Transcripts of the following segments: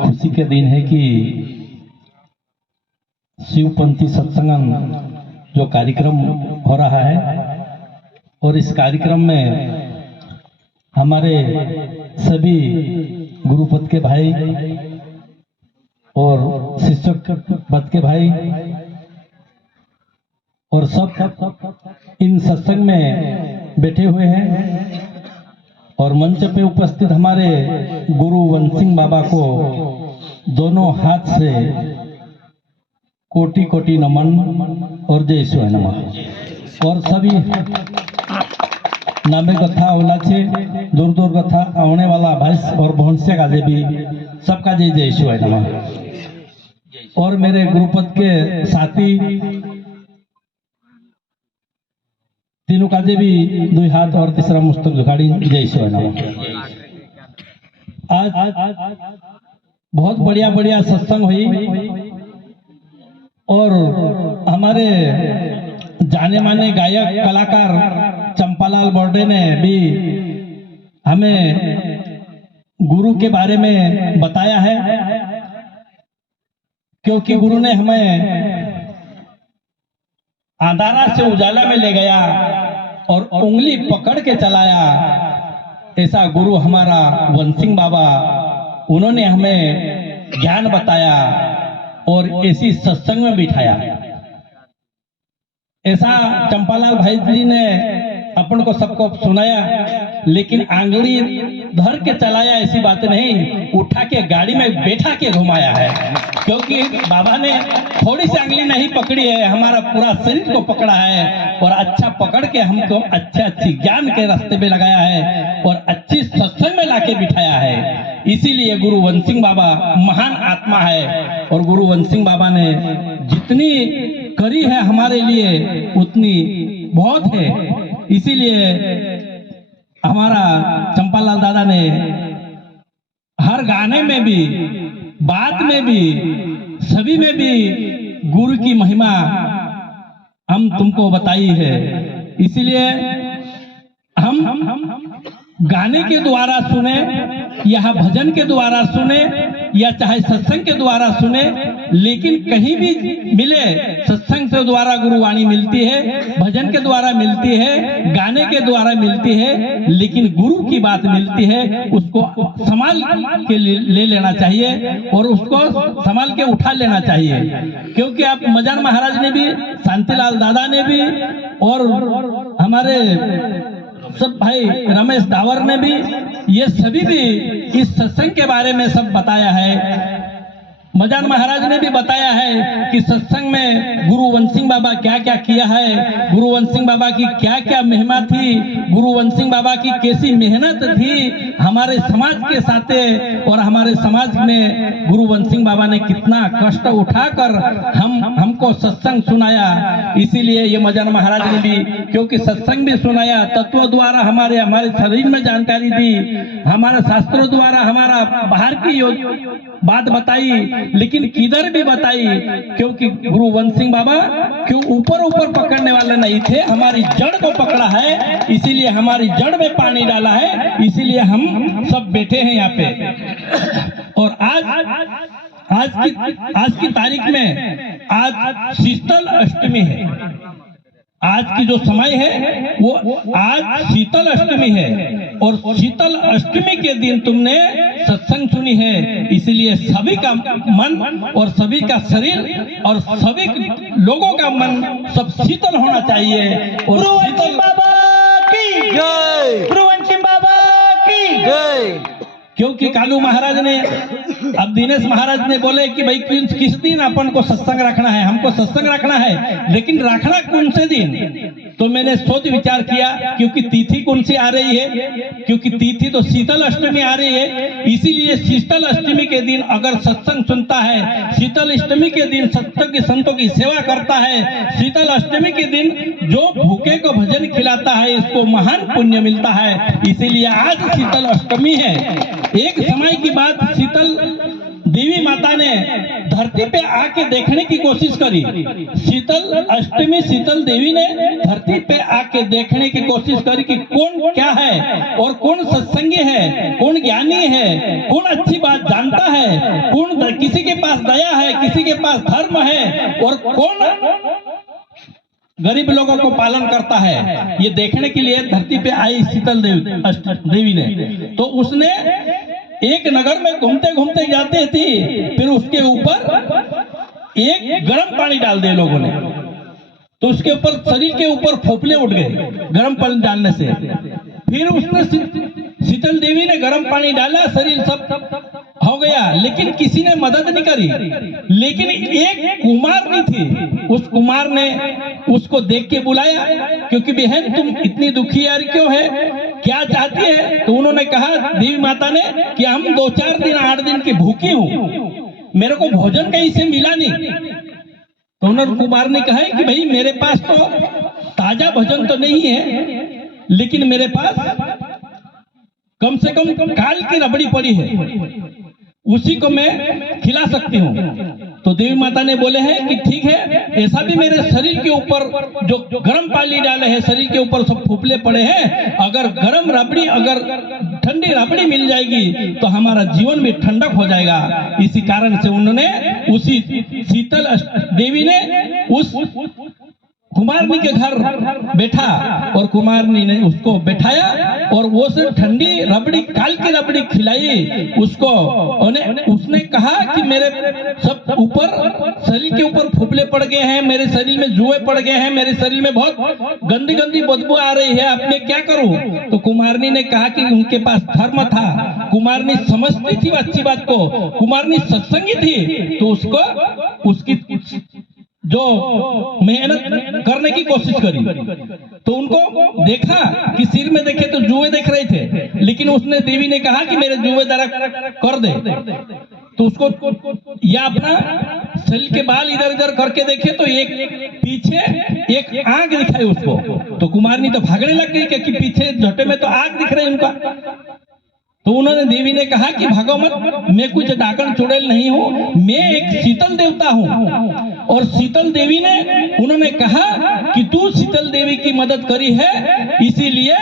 खुशी के दिन है कि शिवपंथी सत्संगम जो कार्यक्रम हो रहा है और इस कार्यक्रम में हमारे सभी गुरुपद के भाई और शिक्षक पद के भाई और सब इन सत्संग में बैठे हुए हैं और मंच पे उपस्थित हमारे गुरु वंसिंग बाबा को दोनों हाथ से कोटि कोटि नमन और जय शिव नमः। और सभी नामे कथा ओला छे दूर दूर कथा आने वाला भाई और भोंसिया का भी सबका जय जय शिव नमः। और मेरे गुरुपद के साथी तीनों काजे भी दो हाथ और तीसरा मुस्तक झुकाड़ी जय शिव नमः। आज बहुत बढ़िया बढ़िया सत्संग हुई और हमारे जाने माने गायक कलाकार चंपालाल बर्डे ने भी हमें गुरु के बारे में बताया है, क्योंकि गुरु ने हमें अंधारा से उजाला में ले गया और उंगली पकड़ के चलाया। ऐसा गुरु हमारा वंसिंग बाबा, उन्होंने हमें ज्ञान बताया और ऐसी सत्संग में बिठाया। ऐसा चंपालाल भाई जी ने अपन को सबको सुनाया, लेकिन आंगली धर के चलाया ऐसी बात नहीं, उठा के गाड़ी में बैठा के घुमाया है। क्योंकि बाबा ने थोड़ी सी आंगली नहीं पकड़ी है, हमारा पूरा शरीर को पकड़ा है और अच्छा पकड़ के हमको अच्छे ज्ञान के रास्ते पे लगाया है और अच्छी सत्संग में लाके बिठाया है। इसीलिए गुरु वंसिंग बाबा महान आत्मा है और गुरु वंसिंग बाबा ने जितनी करी है हमारे लिए उतनी बहुत है। इसीलिए हमारा चंपालाल दादा ने हर गाने में भी, बात में भी, सभी में भी गुरु की महिमा हम तुमको बताई है। इसीलिए हम गाने के द्वारा सुने या भजन के द्वारा सुने या चाहे सत्संग के द्वारा सुने, लेकिन कहीं भी मिले सत्संग से द्वारा गुरुवाणी मिलती है, भजन के द्वारा मिलती है, गाने के द्वारा मिलती है, लेकिन गुरु की बात मिलती है उसको संभाल के ले लेना चाहिए और उसको संभाल के उठा लेना चाहिए। क्योंकि आप मजान महाराज ने भी, शांतिलाल दादा ने भी और हमारे सब भाई रमेश दावर ने भी, ये सभी भी इस सत्संग के बारे में सब बताया है। मजान महाराज ने भी बताया है कि सत्संग में गुरु वंसिंग बाबा क्या क्या किया है, गुरु वंसिंग बाबा की क्या क्या महिमा थी, गुरु वंसिंग बाबा की कैसी मेहनत थी हमारे समाज के साथ और हमारे समाज में गुरु वंसिंग बाबा ने कितना कष्ट उठाकर हमको सत्संग सुनाया। इसीलिए ये मजान महाराज ने भी, क्योंकि सत्संग भी सुनाया, तत्व द्वारा हमारे शरीर में जानकारी दी, हमारे शास्त्रों द्वारा हमारा बाहर की बात बताई, लेकिन किधर भी बताई। क्योंकि गुरु वंसिंग बाबा क्यों ऊपर ऊपर पकड़ने वाले नहीं थे, हमारी जड़ को पकड़ा है, इसीलिए हमारी जड़ में पानी डाला है, इसीलिए हम सब बैठे हैं यहाँ पे। और आज की तारीख में आज शीतल अष्टमी है। आज की जो समय है वो आज शीतल अष्टमी है और शीतल अष्टमी के दिन तुमने सत्संग सुनी है, इसीलिए सभी का मन और सभी का शरीर और सभी लोगों का मन सब शीतल होना चाहिए। और शीतल बाबा की जय, गुरु वंसिंग बाबा की जय। क्योंकि कालू महाराज ने, अब दिनेश महाराज ने बोले कि भाई किस दिन अपन को सत्संग रखना है, हमको सत्संग रखना है, लेकिन रखना कौन से दिन? तो मैंने सोच विचार किया, क्योंकि तिथि कौन सी आ रही है, क्योंकि तिथि तो शीतल अष्टमी आ रही है, इसीलिए शीतल अष्टमी के दिन अगर सत्संग सुनता है, शीतल अष्टमी के दिन सत्संग के संतों की सेवा करता है, शीतल अष्टमी के दिन जो भूखे को भजन खिलाता है, इसको महान पुण्य मिलता है। इसीलिए आज शीतल अष्टमी है। एक समय की बात, शीतल देवी माता ने धरती पे आके देखने की कोशिश करी। शीतल अष्टमी शीतल देवी ने धरती पे आके देखने की कोशिश करी कि कौन क्या है और कौन सत्संगी है, कौन ज्ञानी है, कौन अच्छी बात जानता है, कौन किसी के पास दया है, किसी के पास धर्म है और कौन गरीब लोगों को पालन करता है। ये देखने के लिए धरती पे आई शीतल देवी ने। तो उसने एक नगर में घूमते घूमते जाते थी, फिर उसके ऊपर एक गर्म पानी डाल दिए लोगों ने, तो उसके ऊपर शरीर के ऊपर फोफले उठ गए गर्म पानी डालने से। फिर उसने शीतल देवी ने गर्म पानी डाला, शरीर सब हो गया, लेकिन किसी ने मदद नहीं करी। लेकिन एक कुमारनी थी, उस कुमार ने उसको देख के बुलाया, क्योंकि बहन तुम इतनी दुखी यार क्यों है, क्या चाहती है? तो उन्होंने कहा देवी माता ने कि हम 2-4 दिन 8 दिन की भूखी हूँ, मेरे को भोजन कहीं से मिला नहीं। तो उन्होंने कुमार ने कहा कि भाई मेरे पास तो ताजा भोजन तो नहीं है, लेकिन मेरे पास कम से कम काल की रबड़ी पड़ी है, उसी को मैं खिला सकती हूँ। तो देवी माता ने बोले हैं कि ठीक है, ऐसा भी मेरे शरीर के ऊपर जो गर्म पानी डाले हैं, शरीर के ऊपर सब फूफले पड़े हैं, अगर गर्म रबड़ी, अगर ठंडी रबड़ी मिल जाएगी तो हमारा जीवन भी ठंडक हो जाएगा। इसी कारण से उन्होंने उसी शीतल देवी ने उस कुमारनी के घर बैठा और कुमारनी ने उसको बैठाया और वो सिर्फ ठंडी रबड़ी, काल की रबड़ी खिलाई उसको। उसने कहा कि मेरे सब ऊपर शरीर के ऊपर फुफले पड़ गए हैं, मेरे शरीर में जुए पड़ गए हैं, मेरे शरीर में बहुत गंदी गंदी बदबू आ रही है, अब मैं क्या करूं? तो कुमारनी ने कहा कि उनके पास धर्म था, कुमारनी समझती थी अच्छी बात को, कुमारनी सत्संगी थी, तो उसको उसकी जो मेहनत करने की कोशिश करी। तो उनको देखा कि सिर में देखे तो जुए देख रहे थे, लेकिन उसने देवी ने कहा कि मेरे जुए जरा कर दे। तो उसको या अपना शरीर के बाल इधर इधर करके देखे तो एक पीछे एक आग दिखाई उसको। तो कुमारनी तो भागने लग गई कि पीछे झोटे में तो आग दिख रही उनका। तो उन्होंने देवी ने कहा कि भागो मत, मैं कुछ डाकन चुड़ैल नहीं हूँ, मैं एक शीतल देवता हूँ। और शीतल देवी ने उन्होंने कहा कि तू शीतल देवी की मदद करी है, इसीलिए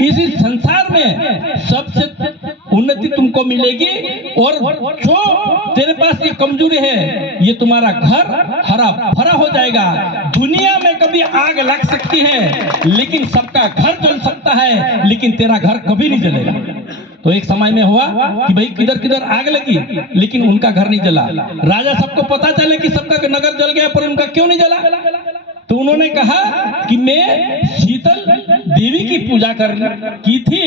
इसी संसार में सबसे उन्नति तुमको मिलेगी, और जो तेरे पास ये कमजोरी है ये तुम्हारा घर हरा भरा हो जाएगा। दुनिया में कभी आग लग सकती है, लेकिन सबका घर जल सकता है, लेकिन तेरा घर कभी नहीं जलेगा। तो एक समय में हुआ कि भाई किधर किधर आग लगी, लेकिन उनका घर नहीं जला। राजा सबको पता चले कि सबका नगर जल गया, पर उनका क्यों नहीं जला? तो उन्होंने कहा कि मैं शीतल देवी की पूजा की थी,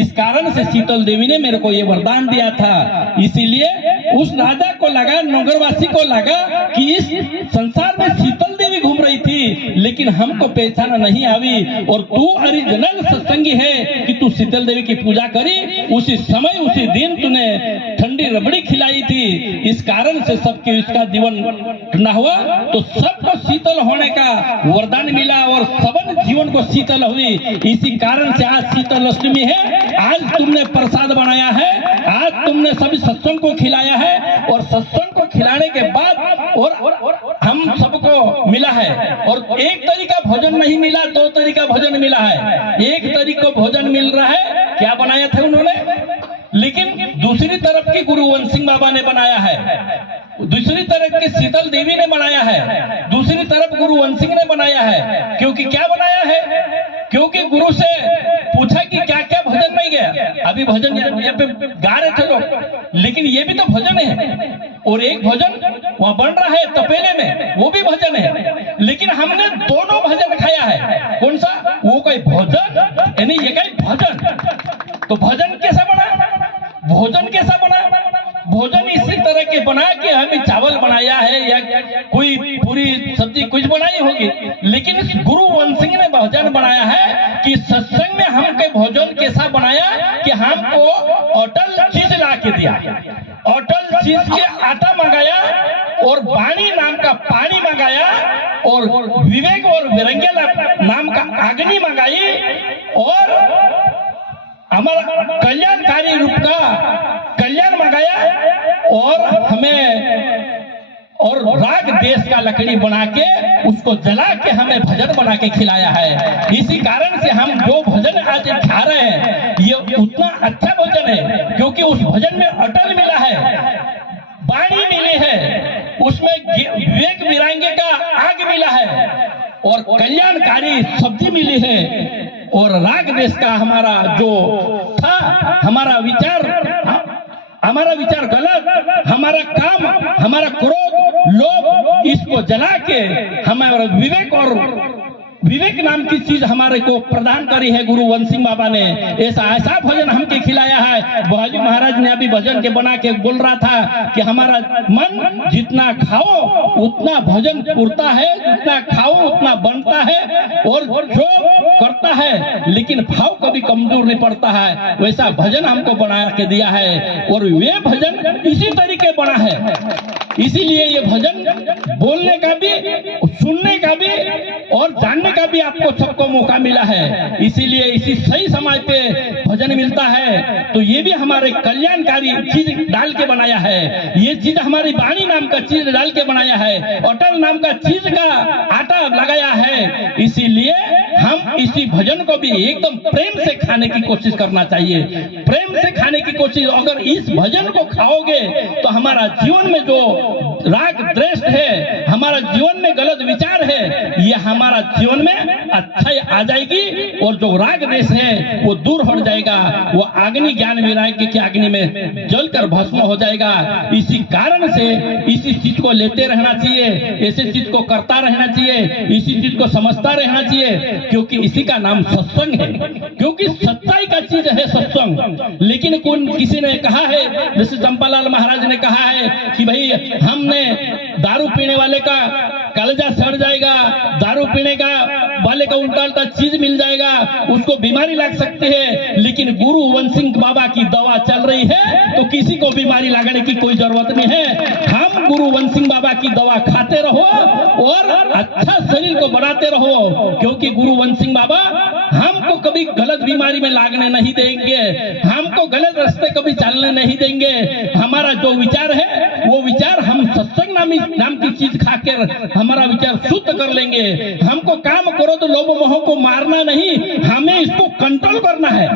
इस कारण से शीतल देवी ने मेरे को ये वरदान दिया था। इसीलिए उस राजा को लगा, नगरवासी को लगा कि इस संसार में शीतल देवी घूम रही थी, लेकिन हमको पहचाना नहीं आई, और तू ओरिजिनल सत्संगी है कि तू शीतल देवी की पूजा करी, उसी समय उसी दिन तूने ठंडी रबड़ी खिलाई थी, इस कारण से सबके इसका जीवन ठंडा हुआ। तो सबको शीतल होने का वरदान मिला और सबन जीवन को शीतल हुई। इसी कारण से आज शीतल अष्टमी है। आज तुमने प्रसाद बनाया है, आज तुमने सभी सत्संग को खिलाया है, और सत्संग को खिलाने के बाद और हम सबको मिला है। और एक तरीका भोजन नहीं मिला, 2 तरीका भोजन मिला है। एक तरीका भोजन मिल रहा है, क्या बनाया था उन्होंने, लेकिन दूसरी तरफ की गुरु वंशिंग बाबा ने बनाया है, दूसरी तरफ की शीतल देवी ने बनाया है, दूसरी तरफ गुरु वंशिंग ने बनाया है। क्योंकि क्या बनाया है? क्योंकि गुरु से पूछा कि क्या क्या भजन नहीं गया। अभी भजन यहाँ पे गा रहे थे लोग, लेकिन ये भी तो भजन है, और एक भजन वहां बन रहा है तपेले में, वो भी भजन है। लेकिन हमने दोनों भजन खाया है। कौन सा? वो कोई भोजन यानी ये कोई भजन। तो भजन कैसा बना? भोजन कैसा बना? भोजन इसी तरह के बना कि हमें चावल बनाया है या कोई पूरी सब्जी कुछ बनाई होगी, लेकिन इस गुरु वंशिंग ने भोजन बनाया है कि सत्संग में हमके भोजन कैसा बनाया कि हमको अटल चीज ला के दिया। अटल चीज के आटा मंगाया, और वाणी नाम का पानी मंगाया, और विवेक और विरंग्य नाम का अग्नि मंगाई, और हमारा कल्याणकारी रूप का कल्याण मंगाया, और हमें और राग देश का लकड़ी बना के उसको जला के हमें भजन बना के खिलाया है। इसी कारण से हम जो भजन आज खा रहे हैं ये उतना अच्छा भजन है क्योंकि उस भजन में अटल मिला है, वाणी मिली है, उसमें विवेक विरांगे का आग मिला है और कल्याणकारी सब्जी मिली है। और राग देश का हमारा जो था, हमारा विचार गलत, हमारा काम, हमारा क्रोध, लोभ, इसको जला के हमारा विवेक नाम की चीज हमारे को प्रदान करी है गुरु वन सिंह बाबा ने। ऐसा भजन हमके खिलाया है। बुहाजी महाराज ने अभी भजन के बना के बोल रहा था कि हमारा मन जितना खाओ उतना भजन पुरता है, जितना खाओ उतना बनता है और जो करता है लेकिन भाव कभी कमजोर नहीं पड़ता है। वैसा भजन हमको बना के दिया है और वे भजन इसी तरीके बना है। इसीलिए ये भजन बोलने का भी, सुनने का भी और जानने का भी आपको सबको मौका मिला है। इसीलिए इसी सही समय पे भजन मिलता है। तो ये भी हमारे कल्याणकारी चीज डाल के बनाया है। ये चीज हमारी वाणी नाम का चीज डाल के बनाया है, अटल नाम का चीज का आटा लगाया है। इसीलिए हम इसी भजन को भी एकदम प्रेम से खाने की कोशिश करना चाहिए, प्रेम से खाने की कोशिश। अगर इस भजन को खाओगे तो हमारा जीवन में जो राग द्वेष है, हमारा जीवन में गलत विचार है, ये हमारा जीवन में अच्छाई आ जाएगी और जो राग द्वेष है वो दूर हो जाएगा। वो अग्नि ज्ञान वैराग्य की अग्नि में जलकर भस्म हो जाएगा। इसी कारण से इसी चीज को लेते रहना चाहिए, ऐसी चीज को करता रहना चाहिए, इसी चीज को समझता रहना चाहिए क्योंकि इसी का नाम सत्संग है। क्योंकि सच्चाई का चीज है सत्संग। लेकिन किसी ने कहा है, जैसे चंपालाल महाराज ने कहा है कि भाई हमने दारू पीने वाले का कलेजा सड़ जाएगा, दारू पीने का वाले का उल्टा उल्टा चीज मिल जाएगा, उसको बीमारी लग सकती है। लेकिन गुरु वन सिंह बाबा की दवा चल रही है तो किसी को बीमारी लगने की कोई जरूरत नहीं है। हम गुरु वन सिंह बाबा की दवा खाते रहो और अच्छा शरीर को बनाते रहो क्योंकि गुरु वन सिंह बाबा हमको कभी गलत बीमारी में लागने नहीं देंगे, हमको गलत रास्ते कभी चलने नहीं देंगे। हमारा जो विचार है वो विचार हम सत्संग नाम की चीज खाकर हमारा विचार शुद्ध कर लेंगे। हमको काम करो तो लोभ मोह को मारना नहीं, हमें इसको कंट्रोल करना है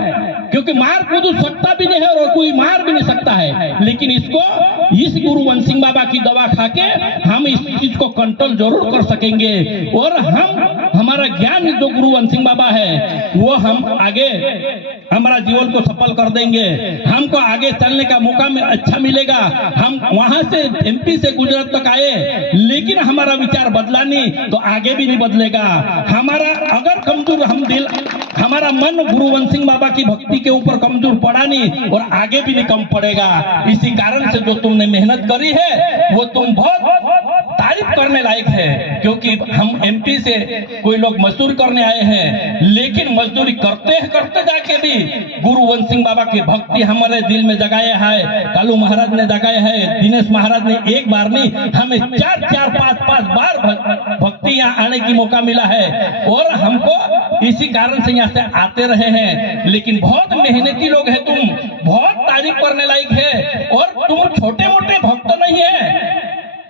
क्योंकि मार कूद सकता भी नहीं है और कोई मार भी नहीं सकता है। लेकिन इसको इस गुरु वन सिंह बाबा की दवा खाके हम इस चीज को कंट्रोल जरूर कर सकेंगे और हम हमारा ज्ञान जो गुरु वन सिंह बाबा है वो हम आगे हमारा जीवन को सफल कर देंगे। हमको आगे चलने का मौका अच्छा मिलेगा। हम वहां से एमपी से गुजरात तक आए लेकिन हमारा विचार बदला नहीं तो आगे भी नहीं बदलेगा। हमारा अगर कमजोर हमारा मन गुरु वन सिंह बाबा की भक्ति के ऊपर कमजोर पड़ा नहीं और आगे भी नहीं कम पड़ेगा। इसी कारण से जो तुमने मेहनत करी है वो तुम बहुत तारीफ करने लायक है क्योंकि हम एमपी से कोई लोग मजदूरी करने आए हैं लेकिन मजदूरी करते जाके भी गुरु वन सिंह बाबा की भक्ति हमारे दिल में जगाया है। कालू महाराज ने जगाया है, दिनेश महाराज ने एक बार नहीं हमें 4-5 बार भक्ति यहाँ आने की मौका मिला है और हमको इसी कारण से यहाँ से आते रहे हैं। लेकिन बहुत मेहनती लोग हैं तुम, बहुत तारीफ करने लायक है और तुम छोटे मोटे भक्त नहीं है,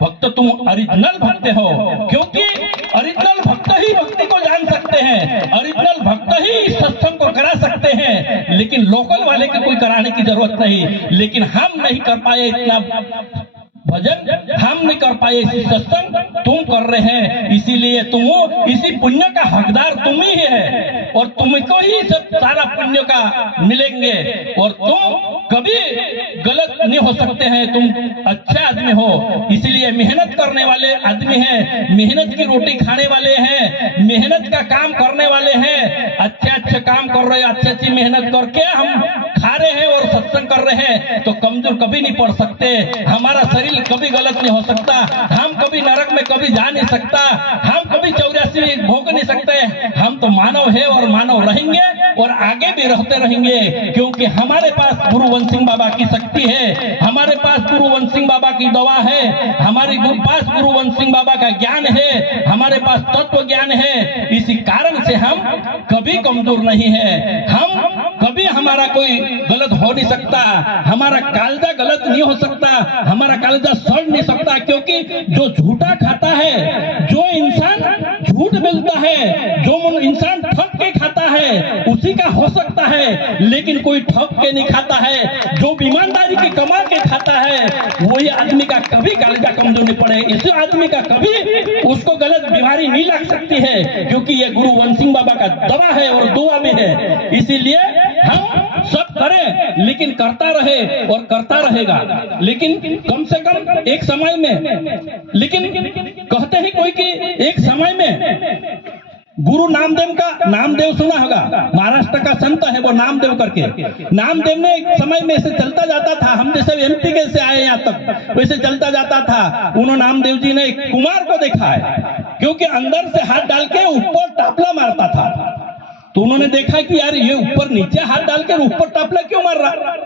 भक्त तुम ओरिजिनल भक्त हो क्योंकि ओरिजिनल भक्त ही भक्ति को जान सकते हैं, ओरिजिनल भक्त ही सत्संग को करा सकते हैं। लेकिन लोकल वाले को कोई कराने की जरूरत नहीं। लेकिन हम नहीं कर पाए इतना भजन, हम नहीं कर पाए इसी सत्संग, तुम कर रहे हैं। इसीलिए तुम इसी पुण्य का हकदार तुम ही है और तुमको ही सब सारा पुण्य का मिलेंगे और तुम कभी गलत नहीं हो सकते हैं, तुम अच्छे आदमी हो। इसलिए मेहनत करने वाले आदमी हैं, मेहनत की रोटी खाने वाले हैं, मेहनत का काम करने वाले हैं, अच्छे काम कर रहे हैं, अच्छी मेहनत करके हम खा रहे हैं और सत्संग कर रहे हैं तो कमजोर कभी नहीं पड़ सकते। हमारा शरीर कभी गलत नहीं हो सकता, हम कभी नरक में कभी जा नहीं सकता, हम कभी 84 भोग नहीं सकते। हम तो मानव है और मानव रहेंगे और आगे भी रहते रहेंगे क्योंकि हमारे पास गुरु वन सिंह बाबा की शक्ति है, हमारे पास गुरु वन सिंह बाबा की दवा है, हमारे पास गुरु वन सिंह बाबा का ज्ञान है, हमारे पास तत्व ज्ञान है। इसी कारण से हम कभी कमजोर नहीं है, हम कभी कभी हमारा कोई गलत हो नहीं सकता, हमारा कालजा गलत नहीं हो सकता, हमारा कालजा सड़ नहीं सकता, क्योंकि जो झूठा खाता है, जो इंसान झूठ मिलता है, जो इंसान ठग के खाता है उसी का हो सकता है, लेकिन कोई ठग के नहीं खाता है। जो ईमानदारी की कमा के खाता है वही आदमी का कभी कालजा कमजोर नहीं पड़े, इस आदमी का कभी उसको गलत बीमारी नहीं लग सकती है, क्योंकि ये गुरु वन सिंह बाबा का दवा है और दुआ भी है। इसीलिए हम सब करें, लेकिन करता रहे और करता रहेगा, लेकिन कम से कम एक समय में, लेकिन कहते हैं कोई कि एक समय में गुरु नामदेव सुना होगा, महाराष्ट्र का संत है वो नामदेव करके। नामदेव ने एक समय में से चलता जाता था, हम जैसे एमपी के से आए यहाँ तक वैसे चलता जाता था। उन्होंने नामदेव जी ने एक कुमार को देखा है, क्योंकि अंदर से हाथ डाल के ऊपर टापला मारता था। तो उन्होंने देखा कि यार ये ऊपर नीचे हाथ डाल के ऊपर टापला क्यों मार रहा।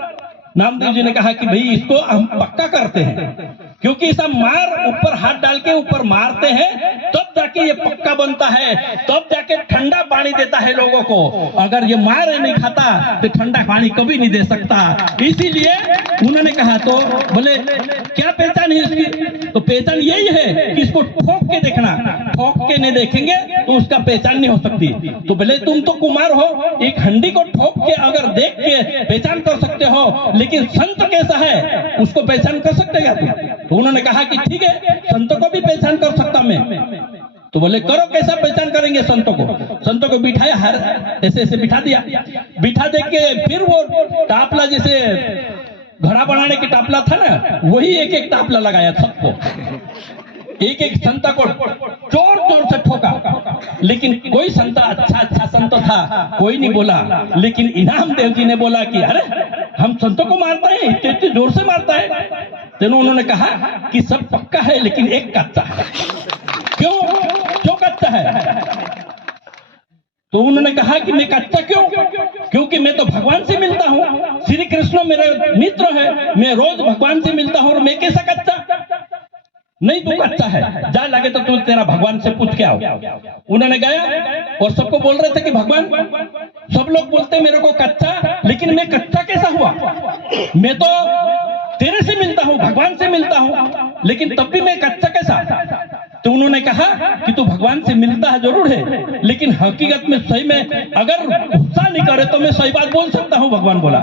नामदेव जी ने कहा कि भाई इसको हम पक्का करते हैं, क्योंकि ऐसा मार ऊपर हाथ डाल के ऊपर मारते हैं तब जाके ये पक्का बनता है, तब जाके ठंडा पानी देता है लोगों को। अगर ये मार नहीं खाता तो ठंडा पानी कभी नहीं दे सकता। इसीलिए उन्होंने कहा, तो बोले क्या पहचान है इसकी? तो पहचान यही है कि इसको ठोक के देखना, ठोक के नहीं देखेंगे तो उसका पहचान नहीं हो सकती। तो बोले तुम तो कुमार हो, एक हंडी को ठोक के अगर देख के पहचान कर सकते हो, लेकिन संत कैसा है उसको पहचान कर सकते क्या तुम? तो उन्होंने कहा कि ठीक है, संतों को भी पहचान कर सकता मैं। तो बोले करो, कैसा पहचान करेंगे संतों को? संतों को बिठाया, हर ऐसे ऐसे बिठा दिया, बिठा दे के फिर वो टापला जैसे घड़ा बनाने की टापला था ना, वही एक एक टापला लगाया सबको, एक एक संत को जोर जोर से ठोका। लेकिन कोई संत अच्छा संत था, कोई नहीं बोला, लेकिन इनाम देव जी ने बोला कि अरे हम संतों को मारते हैं, इतने जोर से मारता है। तो उन्होंने कहा कि सब पक्का है लेकिन एक कच्चा है। क्यों कच्चा है? तो उन्होंने कहा कि मैं कच्चा क्यों? क्योंकि मैं तो भगवान से मिलता हूँ, श्री कृष्ण मेरे मित्र है, मैं रोज भगवान से मिलता हूँ, और मैं कैसा कच्चा? नहीं तू कच्चा है, जा लगे तो तू तेरा भगवान से पूछ के आओ। उन्होंने गया और सबको बोल रहे थे कि भगवान, सब लोग बोलते मेरे को कच्चा, लेकिन मैं कच्चा कैसा हुआ? मैं तो तेरे से मिलता हूँ, भगवान से मिलता हूँ, लेकिन तब भी मैं कच्चा कैसा? तो उन्होंने कहा कि तू भगवान से मिलता है जरूर है, लेकिन हकीकत में सही में अगर गुस्सा नहीं करे तो मैं सही बात बोल सकता हूँ। भगवान बोला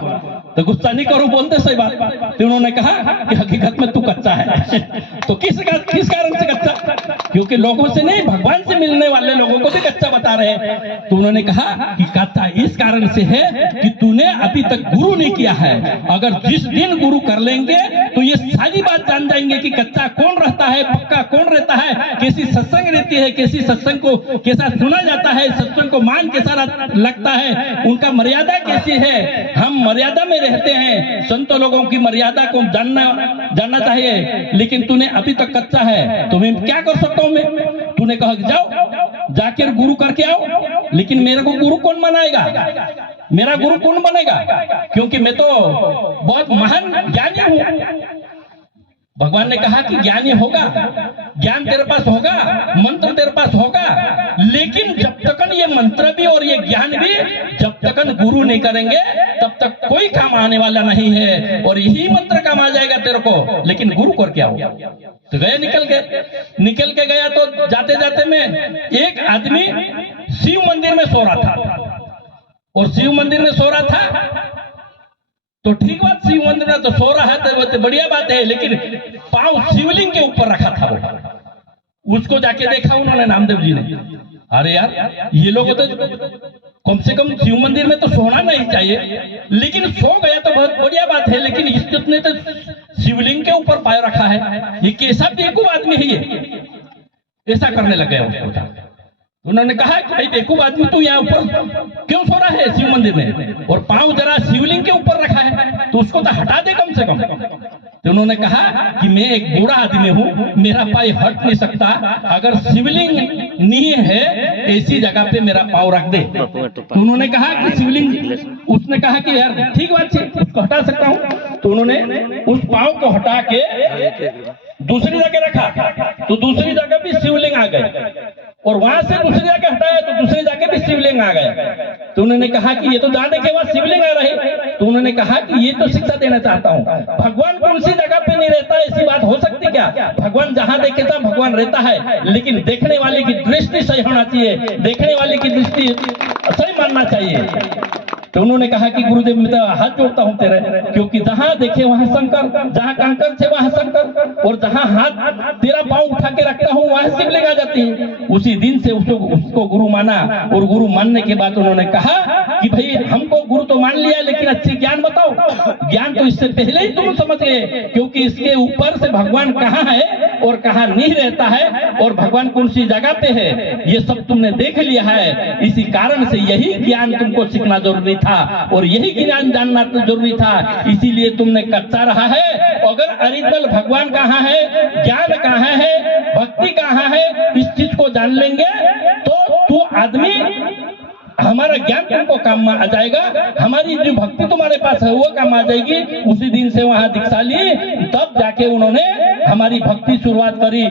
तो गुस्सा नहीं करो, बोलते सही बात। तो उन्होंने कहा कि हकीकत में तू कच्चा है। तो किस कारण से कच्चा? क्योंकि लोगों से नहीं, भगवान से मिलने वाले लोगों को भी कच्चा बता रहे हैं। तो उन्होंने कहा कि कच्चा इस कारण से है कि तूने अभी तक गुरु नहीं किया है। अगर जिस दिन गुरु कर लेंगे तो ये सारी बात जान जाएंगे कि कच्चा कौन रहता है, पक्का कौन रहता है, कैसी सत्संग रहती है, कैसी सत्संग को कैसा सुना जाता है, सत्संग को मान कैसा लगता है, उनका मर्यादा कैसी है। हम मर्यादा में रहते हैं, संत लोगों की मर्यादा को जानना चाहिए। लेकिन तूने अभी तक कच्चा है, तो मैं क्या कर सकता हूँ? मैं तूने कहा जाओ जाकर गुरु करके आओ, लेकिन मेरे को गुरु कौन बनाएगा? मेरा गुरु कौन बनेगा? क्योंकि मैं तो बहुत महान ज्ञानी हूँ। भगवान ने कहा कि ज्ञानी होगा, ज्ञान तेरे पास होगा, मंत्र तेरे पास होगा, लेकिन जब तक ये मंत्र भी और ये ज्ञान भी जब तक गुरु नहीं करेंगे तब तक कोई काम आने वाला नहीं है। और यही मंत्र काम आ जाएगा तेरे को, लेकिन गुरु कर क्या हो? तो गए, निकल के गया। तो जाते जाते में एक आदमी शिव मंदिर में सो रहा था, और शिव मंदिर में सो रहा था तो ठीक बात, शिव मंदिर में तो सो रहा है तो बढ़िया बात है, लेकिन पांव शिवलिंग के ऊपर रखा था वो। उसको जाके देखा उन्होंने, नामदेव जी ने, अरे यार ये लोग तो कम से कम शिव मंदिर में तो सोना नहीं चाहिए, लेकिन सो गया तो बहुत बढ़िया बात है, लेकिन इसने तो शिवलिंग के ऊपर पाय रखा है, ये कैसा बेवकूफ आदमी है ये? ऐसा करने लग गया उसको। उन्होंने कहा कि भाई बेवकूफ आदमी तू यहाँ ऊपर क्यों सो रहा है शिव मंदिर में, और पांव जरा शिवलिंग के ऊपर रखा है, तो उसको तो हटा दे कम से कम। तो उन्होंने कहा कि मैं एक बूढ़ा आदमी हूँ, मेरा पाय हट नहीं सकता, अगर शिवलिंग नहीं है ऐसी जगह पे मेरा पाँव रख दे। तो उन्होंने कहा कि शिवलिंग, उसने कहा कि यार ठीक बात है, उसको हटा सकता हूँ। तो उन्होंने उस पाँव को हटा के दूसरी जगह रखा, तो दूसरी जगह भी शिवलिंग आ गए, और वहां से दूसरी जगह हटाया तो दूसरी जगह भी शिवलिंग आ गया। तो उन्होंने कहा कि ये तो जाने के बाद शिवलिंग आ रही। तो उन्होंने कहा कि ये तो शिक्षा देना चाहता हूँ, भगवान कौन सी जगह पे नहीं रहता, ऐसी बात हो सकती क्या? भगवान जहाँ देखेता भगवान रहता है, लेकिन देखने वाले की दृष्टि सही होना चाहिए, देखने वाले की दृष्टि सही मानना चाहिए। तो उन्होंने कहा कि गुरुदेव मैं तो हाथ जोड़ता हूँ तेरे, क्योंकि जहाँ देखे वहाँ शंकर, जहाँ कंकर से वहाँ शंकर, और जहाँ हाथ तेरा पाँव उठा के रखता हूँ वहाँ शिवलिंग आ जाती है। उसी दिन से उसको गुरु माना, और गुरु मानने के बाद उन्होंने कहा कि भाई हमको गुरु तो मान लिया, लेकिन अच्छी ज्ञान बताओ। ज्ञान तो इससे पहले ही तुम समझ गए, क्योंकि इसके ऊपर से भगवान कहाँ है और कहाँ नहीं रहता है, और भगवान कौन सी जगह पे है, ये सब तुमने देख लिया है। इसी कारण से यही ज्ञान तुमको सीखना जरूरी था, और यही ज्ञान जानना तो जरूरी था, इसीलिए तुमने कच्चा रहा है। अगर ओरिजिनल भगवान कहाँ है, ज्ञान कहाँ है, भक्ति कहाँ है, इस चीज को जान लेंगे तो आदमी हमारा ज्ञान तुमको काम आ जाएगा, हमारी जो भक्ति तुम्हारे पास है वो काम आ जाएगी। उसी दिन से वहां दीक्षा ली, तब जाके उन्होंने हमारी भक्ति शुरुआत करी।